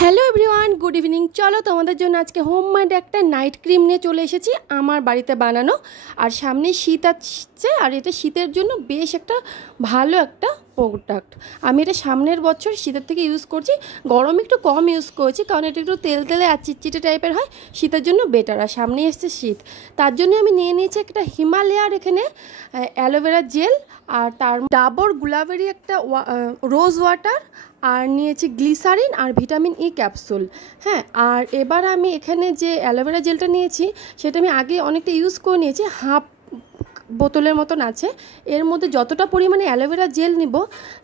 Hello everyone, good evening. চলো তোমাদের জন্য আজকে হোমমেড একটা নাইট ক্রিম নিয়ে চলে এসেছি, আমার বাড়িতে বানানো। আর সামনে শীত আসছে, আর এটা শীতের জন্য বেশ একটা ভালো একটা প্রোডাক্ট। আমি এটা সামনের বছর শীতের থেকে ইউজ করছি, গরমে একটু কম ইউজ করছি কারণ এটা একটু তেল তেলে আর চিটচিটে টাইপের হয়, শীতের জন্য বেটার। আর সামনে এসছে শীত, তার জন্য আমি নিয়ে নিয়েছি একটা হিমালয়ার এখানে অ্যালোভেরা জেল, আর তার ডাবর গুলাবেরি একটা রোজ ওয়াটার, আর নিয়েছি গ্লিসারিন আর ভিটামিন ই ক্যাপসুল। হ্যাঁ, আর এবার আমি এখানে যে অ্যালোভেরা জেলটা নিয়েছি সেটা আমি আগে অনেকটা ইউজ করে নিয়েছি, হাফ বোতলের মতন আছে। এর মধ্যে যতটা পরিমাণে অ্যালোভেরা জেল নিব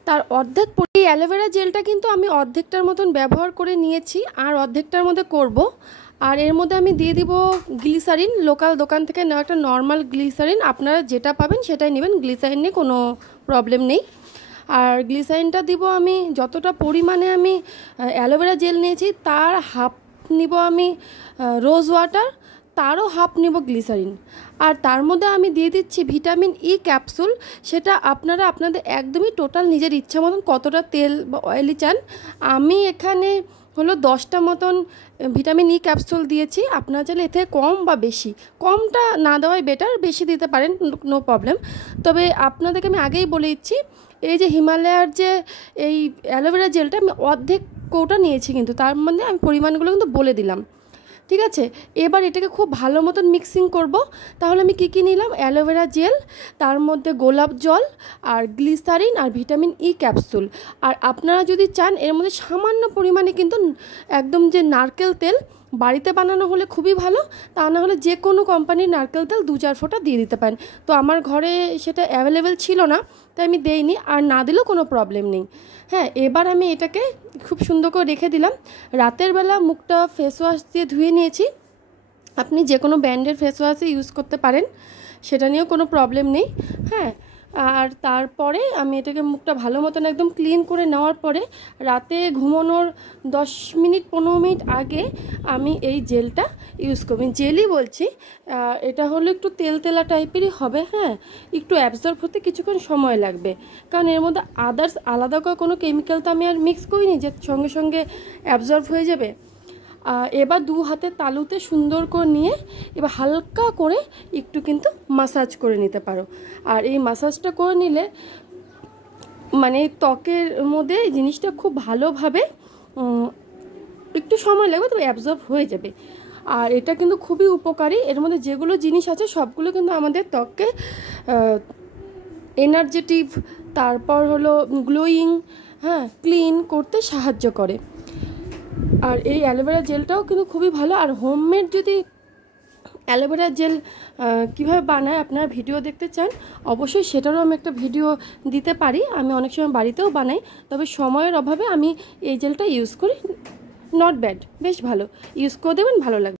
তার অর্ধেক এই অ্যালোভেরা জেলটা কিন্তু আমি অর্ধেকটার মতন ব্যবহার করে নিয়েছি, আর অর্ধেকটার মধ্যে করব। আর এর মধ্যে আমি দিয়ে দিব গ্লিসারিন, লোকাল দোকান থেকে নেওয়া একটা নর্মাল গ্লিসারিন, আপনারা যেটা পাবেন সেটাই নেবেন, গ্লিসারিন নিয়ে কোনো প্রবলেম নেই। আর গ্লিসারিনটা দিব আমি যতটা পরিমাণে আমি অ্যালোভেরা জেল নিয়েছি তার হাফ নিব আমি রোজ ওয়াটার, তারও হাফ নিব গ্লিসারিন। আর তার মধ্যে আমি দিয়ে দিচ্ছি ভিটামিন ই ক্যাপসুল, সেটা আপনারা আপনাদের একদমই টোটাল নিজের ইচ্ছা মতন কতটা তেল বা অয়েলি চান। আমি এখানে হলো 10টা মতন ভিটামিন ই ক্যাপসুল দিয়েছি, আপনারা চাইলে এতে কম বা বেশি, কমটা না দেওয়াই বেটার, বেশি দিতে পারেন, নো প্রবলেম। তবে আপনাদেরকে আমি আগেই বলে দিচ্ছি, এই যে হিমালয়ার যে এই অ্যালোভেরা জেলটা আমি অর্ধেক কৌটা নিয়েছি, কিন্তু তার মধ্যে আমি পরিমাণগুলো কিন্তু বলে দিলাম, ঠিক আছে। এবার এটাকে খুব ভালো মতন মিক্সিং করব। তাহলে আমি কী কী নিলাম, অ্যালোভেরা জেল, তার মধ্যে গোলাপ জল, আর গ্লিসারিন, আর ভিটামিন ই ক্যাপসুল। আর আপনারা যদি চান এর মধ্যে সামান্য পরিমাণে কিন্তু একদম যে নারকেল তেল, বাড়িতে বানানো হলে খুবই ভালো, তা না হলে যে কোনো কোম্পানির নারকেল তেল 2-4 ফোঁটা দিয়ে দিতে পারেন। তো আমার ঘরে সেটা অ্যাভেলেবেল ছিল না, তাই আমি দেইনি, আর না দিলেও কোনো প্রবলেম নেই। হ্যাঁ, এবার আমি এটাকে খুব সুন্দর করে রেখে দিলাম। রাতের বেলা মুখটা ফেস ওয়াশ দিয়ে ধুয়ে নিয়েছি, আপনি যে কোনো ব্র্যান্ডের ফেস ওয়াশই ইউজ করতে পারেন, সেটা নিয়েও কোনো প্রবলেম নেই। হ্যাঁ, আর তারপরে আমি এটাকে মুখটা ভালো মতন একদম ক্লিন করে নেওয়ার পরে রাতে ঘুমানোর 10 মিনিট 15 মিনিট আগে আমি এই জেলটা ইউজ করবো। জেলই বলছি, এটা হলো একটু তেল তেলা টাইপেরই হবে। হ্যাঁ, একটু অ্যাবজর্ব হতে কিছুক্ষণ সময় লাগবে, কারণ এর মধ্যে আদার্স আলাদা করে কোনো কেমিক্যাল তো আমি আর মিক্স করিনি যে সঙ্গে সঙ্গে অ্যাবজর্ব হয়ে যাবে। এবার 2 হাতের তালুতে সুন্দর করে নিয়ে এবার হালকা করে একটু কিন্তু মাসাজ করে নিতে পারো। আর এই মাসাজটা করে নিলে মানে ত্বকের মধ্যে এই জিনিসটা খুব ভালোভাবে, একটু সময় লাগবে তবে অ্যাবজর্ব হয়ে যাবে। আর এটা কিন্তু খুবই উপকারী, এর মধ্যে যেগুলো জিনিস আছে সবগুলো কিন্তু আমাদের ত্বককে এনার্জেটিক, তারপর হলো গ্লোয়িং, হ্যাঁ, ক্লিন করতে সাহায্য করে। আর এই অ্যালোভেরা জেলটাও কিন্তু খুবই ভালো। আর হোমমেড যদি অ্যালোভেরা জেল কীভাবে বানায় আপনারা ভিডিও দেখতে চান, অবশ্যই সেটারও আমি একটা ভিডিও দিতে পারি, আমি অনেক সময় বাড়িতেও বানাই, তবে সময়ের অভাবে আমি এই জেলটা ইউজ করি। নট ব্যাড, বেশ ভালো, ইউজ করে দেবেন, ভালো লাগবে।